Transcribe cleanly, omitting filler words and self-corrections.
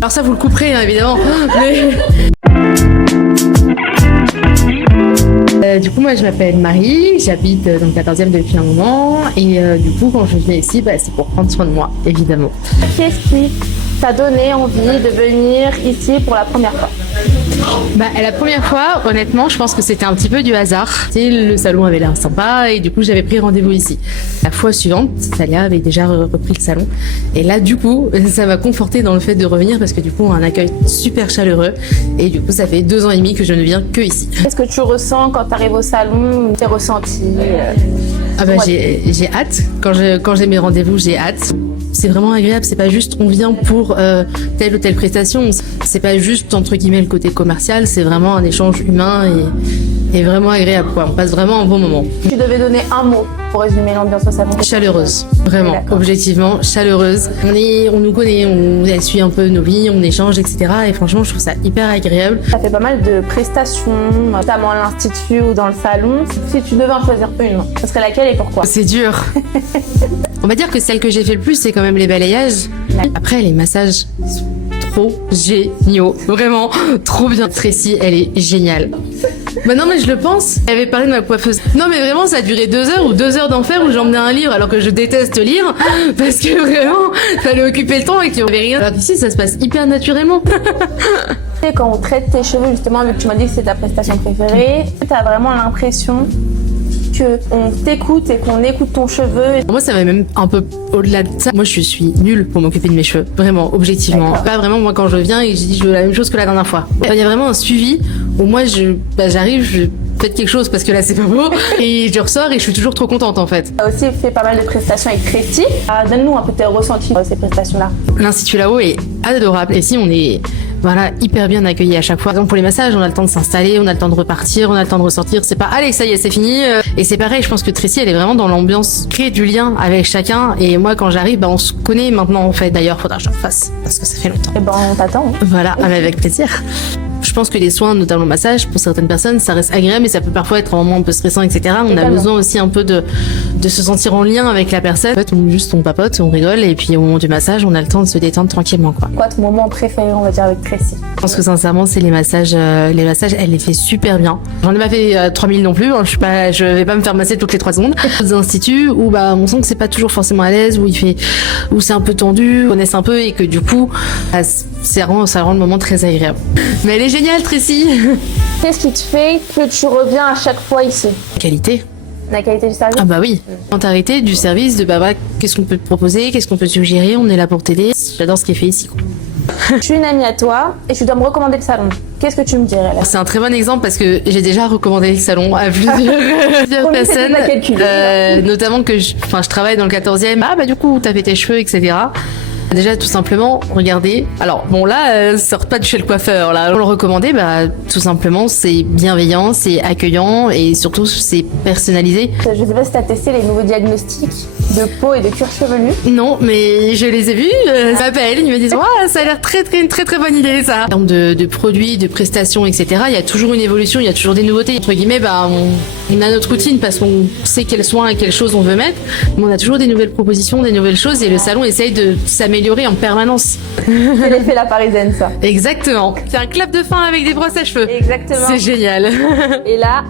Alors ça, vous le couperez, hein, évidemment. Mais... du coup, moi, je m'appelle Marie, j'habite dans le 14e depuis un moment. Et du coup, quand je viens ici, c'est pour prendre soin de moi, évidemment. Qu'est-ce qui t'a donné envie de venir ici pour la première fois? La première fois, honnêtement, je pense que c'était un petit peu du hasard. Le salon avait l'air sympa et du coup, j'avais pris rendez-vous ici. La fois suivante, Talia avait déjà repris le salon. Et là, du coup, ça m'a confortée dans le fait de revenir parce que du coup, on a un accueil super chaleureux. Et du coup, ça fait 2 ans et demi que je ne viens que ici. Qu'est-ce que tu ressens quand tu arrives au salon? Tes ressentis? J'ai hâte. Quand j'ai mes rendez-vous, j'ai hâte. C'est vraiment agréable, c'est pas juste on vient pour telle ou telle prestation, c'est pas juste entre guillemets le côté commercial, c'est vraiment un échange humain et vraiment agréable quoi. On passe vraiment un bon moment. Tu devais donner un mot pour résumer l'ambiance au salon? Chaleureuse, vraiment, objectivement chaleureuse. On nous connaît, elle suit un peu nos vies, on échange, etc. Et franchement, je trouve ça hyper agréable. Ça fait pas mal de prestations, notamment à l'institut ou dans le salon. Si tu devais en choisir une, ce serait laquelle et pourquoi? C'est dur. On va dire que celle que j'ai fait le plus, c'est quand même les balayages. Après, les massages sont trop géniaux. Vraiment, trop bien. Tracy, elle est géniale. Non, mais je le pense. Elle avait parlé de ma coiffeuse. Non, mais vraiment, ça a duré 2 heures ou 2 heures d'enfer où j'emmenais un livre alors que je déteste lire. Parce que vraiment, fallait occuper le temps et qu'il n'y avait rien. Alors qu'ici, ça se passe hyper naturellement. Quand on traite tes cheveux, justement, vu que tu m'as dit que c'est ta prestation préférée, t'as vraiment l'impression qu'on t'écoute et qu'on écoute ton cheveu. Moi, ça va même un peu au-delà de ça. Moi, je suis nulle pour m'occuper de mes cheveux. Vraiment, objectivement. Pas vraiment, moi, quand je viens et je dis je veux la même chose que la dernière fois. Il y a vraiment un suivi où moi, j'arrive, je fais quelque chose parce que là, c'est pas beau. Et je ressors et je suis toujours trop contente, en fait. Tu as aussi fait pas mal de prestations avec Tracy. Donne-nous un peu tes ressentis de ces prestations-là. L'Institut là-haut est adorable. Et ici, on est hyper bien accueillis à chaque fois. Par exemple, pour les massages, on a le temps de s'installer, on a le temps de repartir, on a le temps de ressortir. C'est pas allez, ça y est, c'est fini. Et c'est pareil, je pense que Tracy, elle est vraiment dans l'ambiance, créer du lien avec chacun. Et moi, quand j'arrive, on se connaît maintenant, en fait. D'ailleurs, faudra que je le fasse parce que ça fait longtemps. Et on t'attend. Voilà, avec plaisir. Je pense que les soins, notamment le massage, pour certaines personnes, ça reste agréable, mais ça peut parfois être un moment un peu stressant, etc. On a besoin aussi un peu de se sentir en lien avec la personne. En fait, on papote, on rigole, et puis au moment du massage, on a le temps de se détendre tranquillement, quoi. Quoi ton moment préféré, on va dire, avec Tracy? Je pense que sincèrement, c'est les massages. Les massages, elle les fait super bien. J'en ai pas fait 3000 non plus. Hein, je vais pas me faire masser toutes les 3 secondes. Des instituts où on sent que c'est pas toujours forcément à l'aise, où c'est un peu tendu, on connaisse un peu et que du coup, ça rend le moment très agréable. Mais elle est géniale, Tracy. Qu'est-ce qui te fait que tu reviens à chaque fois ici? Qualité. La qualité du service? Ah bah oui. L'entièreté du service, qu'est-ce qu'on peut te proposer, qu'est-ce qu'on peut te suggérer, on est là pour t'aider. J'adore ce qui est fait ici, quoi. Je suis une amie à toi et tu dois me recommander le salon. Qu'est-ce que tu me dirais là? C'est un très bon exemple parce que j'ai déjà recommandé le salon à plusieurs personnes, notamment que je travaille dans le 14e. Du coup, t'as fait tes cheveux, etc. Déjà, tout simplement, regardez. Alors, là, sort pas de chez le coiffeur. Là, on le recommandait, tout simplement, c'est bienveillant, c'est accueillant et surtout, c'est personnalisé. Je sais pas si t'as testé les nouveaux diagnostics de peau et de cuir chevelu. Non, mais je les ai vus. Ça m'appelle, ils me disent, ça a l'air une très très bonne idée, ça. En termes de produits, de prestations, etc., il y a toujours une évolution, il y a toujours des nouveautés. Entre guillemets, on a notre routine parce qu'on sait quels soins et quelles choses on veut mettre, mais on a toujours des nouvelles propositions, des nouvelles choses et le salon essaye de s'améliorer en permanence. C'est l'effet la parisienne, ça. Exactement. C'est un clap de fin avec des brosses à cheveux. Exactement. C'est génial. Et là,